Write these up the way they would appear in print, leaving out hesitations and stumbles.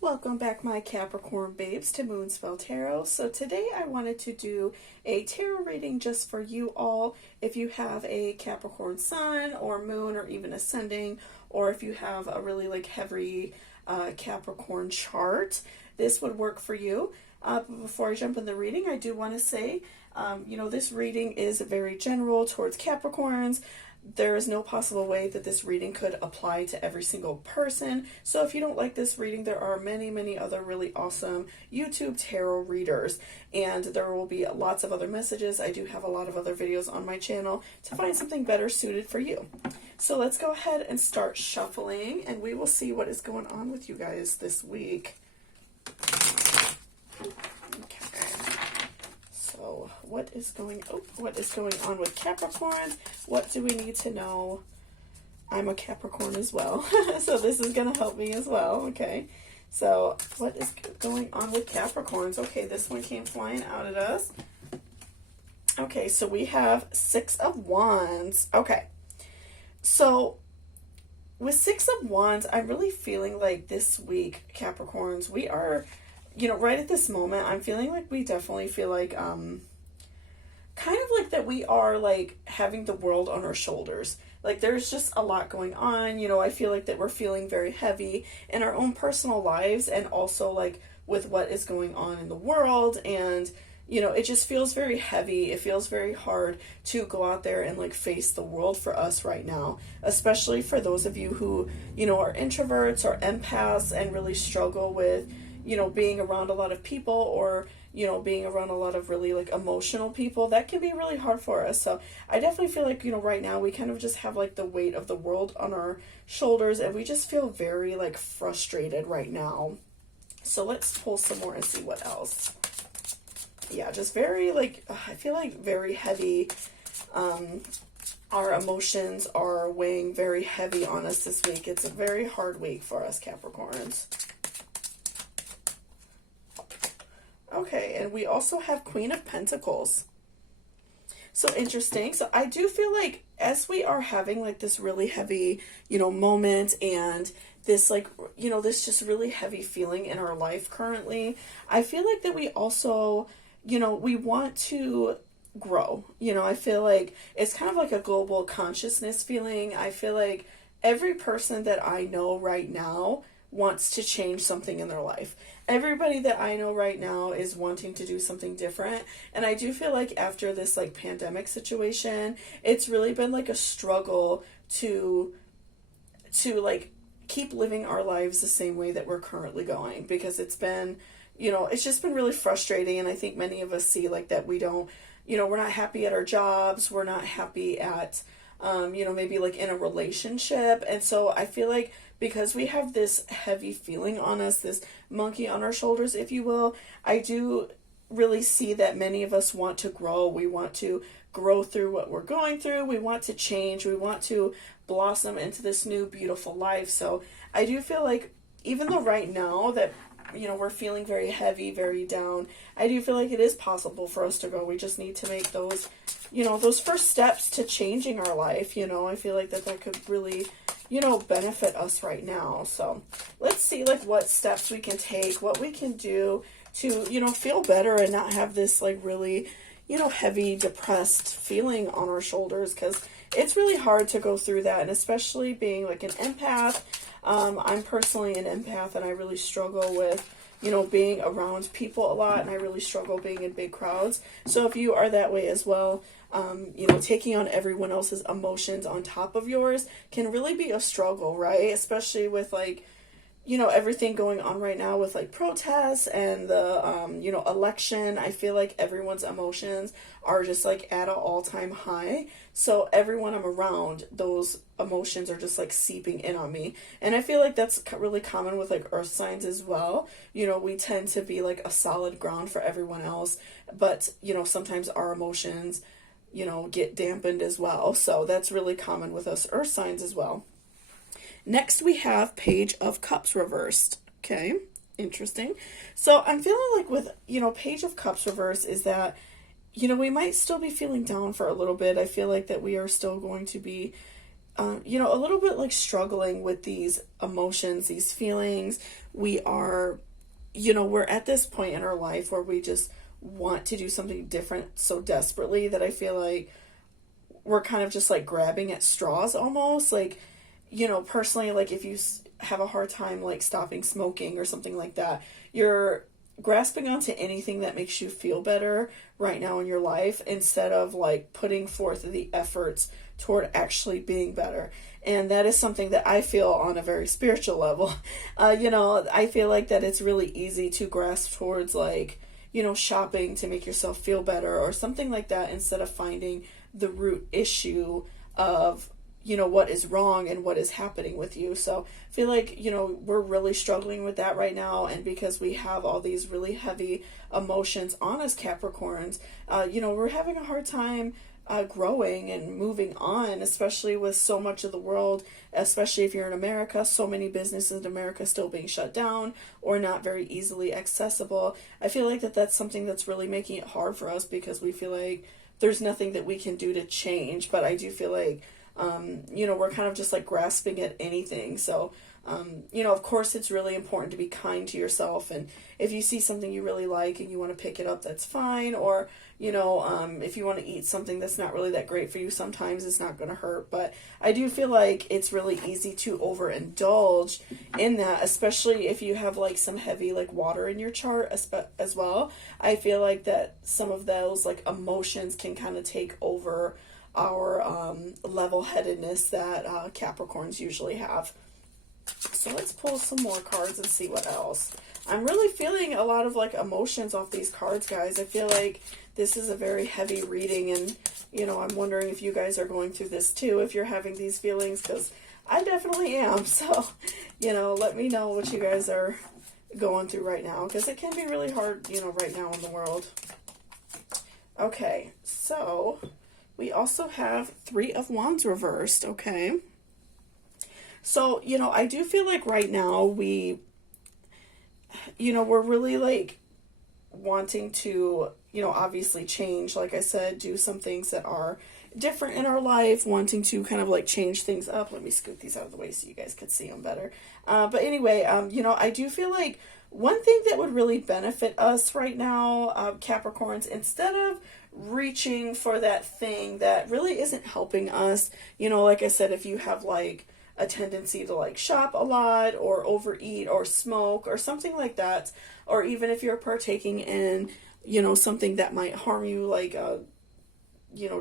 Welcome back, my Capricorn babes, to Moonspell Tarot. So today I wanted to do a tarot reading just for you all. If you have a Capricorn sun or moon or even ascending, or if you have a really heavy Capricorn chart, this would work for you. But before I jump in the reading, I do want to say, this reading is very general towards Capricorns. There is no possible way that this reading could apply to every single person. So if you don't like this reading, there are many, many other really awesome YouTube tarot readers. And there will be lots of other messages. I do have a lot of other videos on my channel to find something better suited for you. So let's go ahead and start shuffling, and we will see what is going on with you guys this week. What is going on with Capricorn? What do we need to know? I'm a Capricorn as well, so this is going to help me as well. Okay, so what is going on with Capricorns? Okay, this one came flying out at us. Okay, so we have Six of Wands. Okay, so with Six of Wands, I'm really feeling like this week, Capricorns, we are, right at this moment, I'm feeling like we definitely feel like, kind of like that we are having the world on our shoulders. Like there's just a lot going on. I feel like that we're feeling very heavy in our own personal lives, and also with what is going on in the world. And it just feels very heavy. It feels very hard to go out there and face the world for us right now, especially for those of you who are introverts or empaths and really struggle with being around a lot of people, or being around a lot of really emotional people. That can be really hard for us. So I definitely feel like right now we kind of just have the weight of the world on our shoulders, and we just feel very frustrated right now. So let's pull some more and see what else. Yeah, just very I feel like very heavy. Our emotions are weighing very heavy on us this week. It's a very hard week for us Capricorns. Okay, and we also have Queen of Pentacles. So interesting. So I do feel like as we are having this really heavy, moment, and this this just really heavy feeling in our life currently, I feel like that we also, we want to grow. I feel like it's kind of like a global consciousness feeling. I feel like every person that I know right now wants to change something in their life. Everybody that I know right now is wanting to do something different. And I do feel like after this pandemic situation, it's really been a struggle to keep living our lives the same way that we're currently going, because it's been, it's just been really frustrating. And I think many of us see that we don't, we're not happy at our jobs. We're not happy at, maybe in a relationship. And so I feel like because we have this heavy feeling on us, this monkey on our shoulders, if you will, I do really see that many of us want to grow. We want to grow through what we're going through. We want to change. We want to blossom into this new beautiful life. So I do feel like even though right now that we're feeling very heavy, very down, I do feel like it is possible for us to grow. We just need to make those, those first steps to changing our life. I feel like that could really, benefit us right now. So let's see what steps we can take, what we can do to, feel better and not have this really, heavy, depressed feeling on our shoulders, because it's really hard to go through that. And especially being an empath. I'm personally an empath, and I really struggle with, being around people a lot, and I really struggle being in big crowds. So if you are that way as well, taking on everyone else's emotions on top of yours can really be a struggle, right? Especially with everything going on right now with protests and the, election. I feel like everyone's emotions are just at an all-time high. So everyone I'm around, those emotions are just seeping in on me. And I feel like that's really common with earth signs as well. We tend to be a solid ground for everyone else, but sometimes our emotions, get dampened as well. So that's really common with us earth signs as well. Next, we have Page of Cups reversed. Okay, interesting. So I'm feeling with, Page of Cups reversed is that, we might still be feeling down for a little bit. I feel like that we are still going to be a little bit like struggling with these emotions, these feelings. We are, we're at this point in our life where we just want to do something different so desperately that I feel like we're kind of just like grabbing at straws almost. Like, personally, like if you have a hard time like stopping smoking or something like that, you're grasping onto anything that makes you feel better right now in your life instead of like putting forth the efforts toward actually being better. And that is something that I feel on a very spiritual level. I feel like that it's really easy to grasp towards like, shopping to make yourself feel better or something like that instead of finding the root issue of what is wrong and what is happening with you. So I feel like, we're really struggling with that right now. And because we have all these really heavy emotions on us Capricorns, we're having a hard time growing and moving on, especially with so much of the world, especially if you're in America, so many businesses in America still being shut down or not very easily accessible. I feel like that's something that's really making it hard for us because we feel like there's nothing that we can do to change. But I do feel like we're kind of just like grasping at anything. So, of course it's really important to be kind to yourself. And if you see something you really like and you want to pick it up, that's fine. Or, if you want to eat something that's not really that great for you, sometimes it's not going to hurt. But I do feel like it's really easy to overindulge in that, especially if you have like some heavy like water in your chart as well. I feel like that some of those like emotions can kind of take over our level-headedness that Capricorns usually have. So let's pull some more cards and see what else. I'm really feeling a lot of like emotions off these cards, guys. I feel like this is a very heavy reading, and I'm wondering if you guys are going through this too, if you're having these feelings, because I definitely am. So, let me know what you guys are going through right now, because it can be really hard, right now in the world. Okay, so we also have Three of Wands reversed, okay? So, I do feel like right now we're really like wanting to, obviously change, like I said, do some things that are different in our life, wanting to kind of like change things up. Let me scoot these out of the way so you guys could see them better. But anyway, I do feel like one thing that would really benefit us right now, Capricorns, instead of reaching for that thing that really isn't helping us, like I said, if you have like a tendency to like shop a lot or overeat or smoke or something like that, or even if you're partaking in, something that might harm you, like,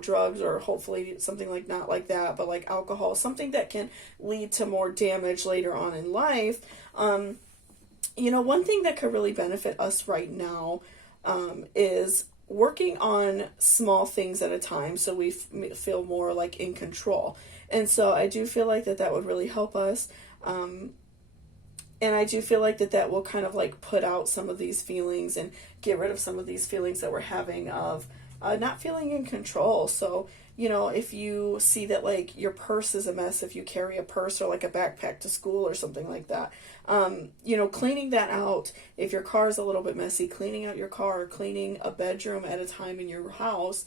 drugs, or hopefully something like not like that, but like alcohol, something that can lead to more damage later on in life. One thing that could really benefit us right now is working on small things at a time so we feel more like in control. And so I do feel like that would really help us. And I do feel like that will kind of like put out some of these feelings and get rid of some of these feelings that we're having of not feeling in control. So, if you see that like your purse is a mess, if you carry a purse or like a backpack to school or something like that, cleaning that out. If your car is a little bit messy, cleaning out your car, cleaning a bedroom at a time in your house,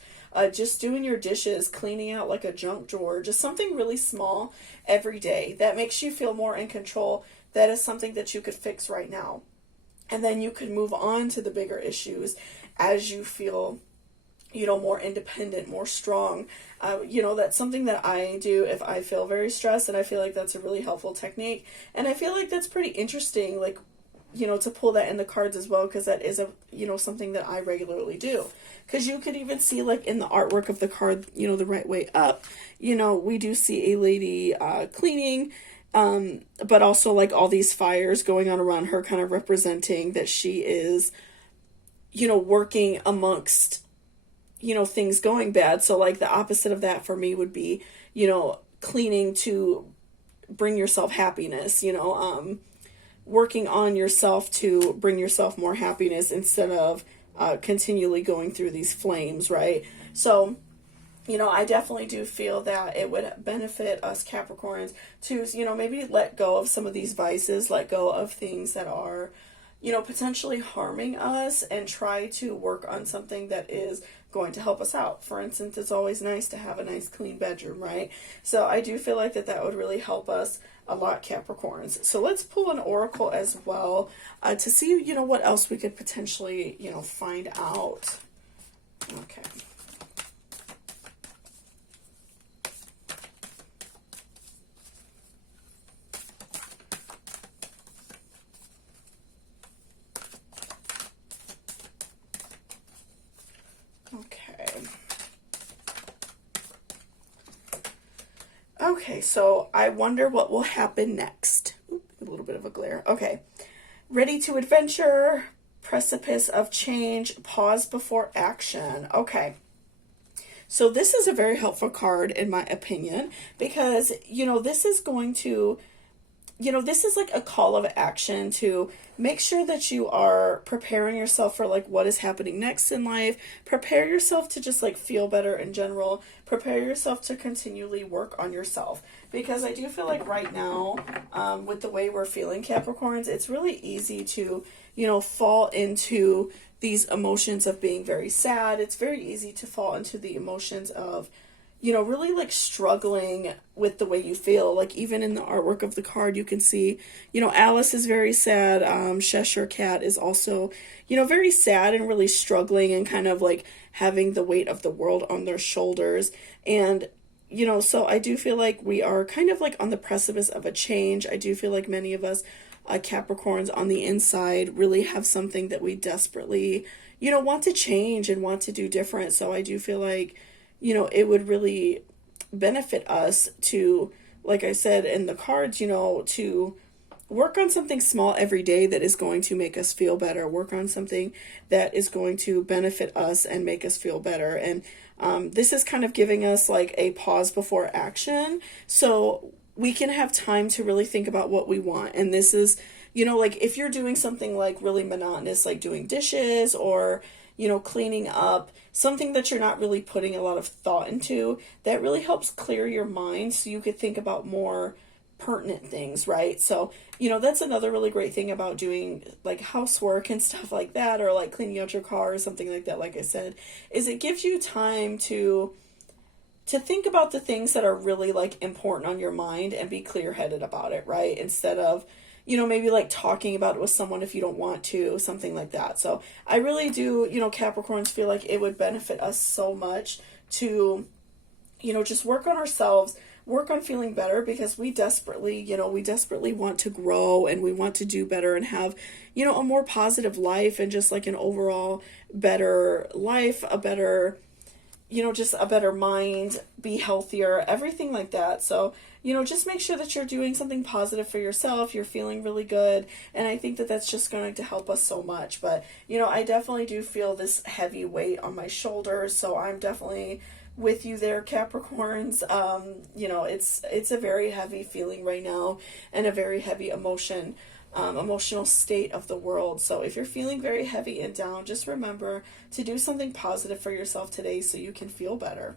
just doing your dishes, cleaning out like a junk drawer, just something really small every day that makes you feel more in control. That is something that you could fix right now. And then you could move on to the bigger issues as you feel, more independent, more strong. That's something that I do if I feel very stressed, and I feel like that's a really helpful technique. And I feel like that's pretty interesting, like, to pull that in the cards as well, because that is something that I regularly do. Because you could even see, like, in the artwork of the card, the right way up, we do see a lady cleaning, but also like all these fires going on around her, kind of representing that she is, working amongst, things going bad. So like the opposite of that for me would be, cleaning to bring yourself happiness, working on yourself to bring yourself more happiness instead of continually going through these flames, right? So, I definitely do feel that it would benefit us Capricorns to, maybe let go of some of these vices, let go of things that are, potentially harming us and try to work on something that is going to help us out. For instance, it's always nice to have a nice clean bedroom, right? So I do feel like that would really help us a lot, Capricorns. So let's pull an oracle as well to see, what else we could potentially, find out. Okay. Okay, so I wonder what will happen next. Oop, a little bit of a glare. Okay. Ready to adventure, precipice of change, pause before action. Okay. So this is a very helpful card in my opinion because, this is going to, this is like a call of action to make sure that you are preparing yourself for like what is happening next in life. Prepare yourself to just like feel better in general. Prepare yourself to continually work on yourself. Because I do feel like right now, with the way we're feeling, Capricorns, it's really easy to, fall into these emotions of being very sad. It's very easy to fall into the emotions of, really like struggling with the way you feel. Like even in the artwork of the card, you can see, Alice is very sad. Cheshire Cat is also, very sad and really struggling and kind of like having the weight of the world on their shoulders. And, so I do feel like we are kind of like on the precipice of a change. I do feel like many of us Capricorns on the inside really have something that we desperately, want to change and want to do different. So I do feel like, it would really benefit us to, like I said in the cards, to work on something small every day that is going to make us feel better. Work on something that is going to benefit us and make us feel better. And this is kind of giving us like a pause before action. So we can have time to really think about what we want. And this is, like if you're doing something like really monotonous, like doing dishes or, cleaning up, something that you're not really putting a lot of thought into, that really helps clear your mind so you could think about more pertinent things, right? So, that's another really great thing about doing like housework and stuff like that, or like cleaning out your car or something like that, like I said, is it gives you time to think about the things that are really like important on your mind and be clear-headed about it, right? Instead of, maybe like talking about it with someone if you don't want to, something like that. So I really do, Capricorns, feel like it would benefit us so much to, just work on ourselves, work on feeling better, because we desperately want to grow and we want to do better and have, a more positive life and just like an overall better life, a better, just a better mind, be healthier, everything like that. So, just make sure that you're doing something positive for yourself. You're feeling really good. And I think that that's just going to help us so much. But, I definitely do feel this heavy weight on my shoulders. So I'm definitely with you there, Capricorns. It's a very heavy feeling right now and a very heavy emotional state of the world. So if you're feeling very heavy and down, just remember to do something positive for yourself today so you can feel better.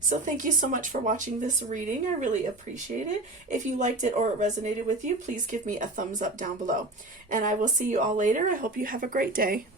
So thank you so much for watching this reading. I really appreciate it. If you liked it or it resonated with you, please give me a thumbs up down below. And I will see you all later. I hope you have a great day.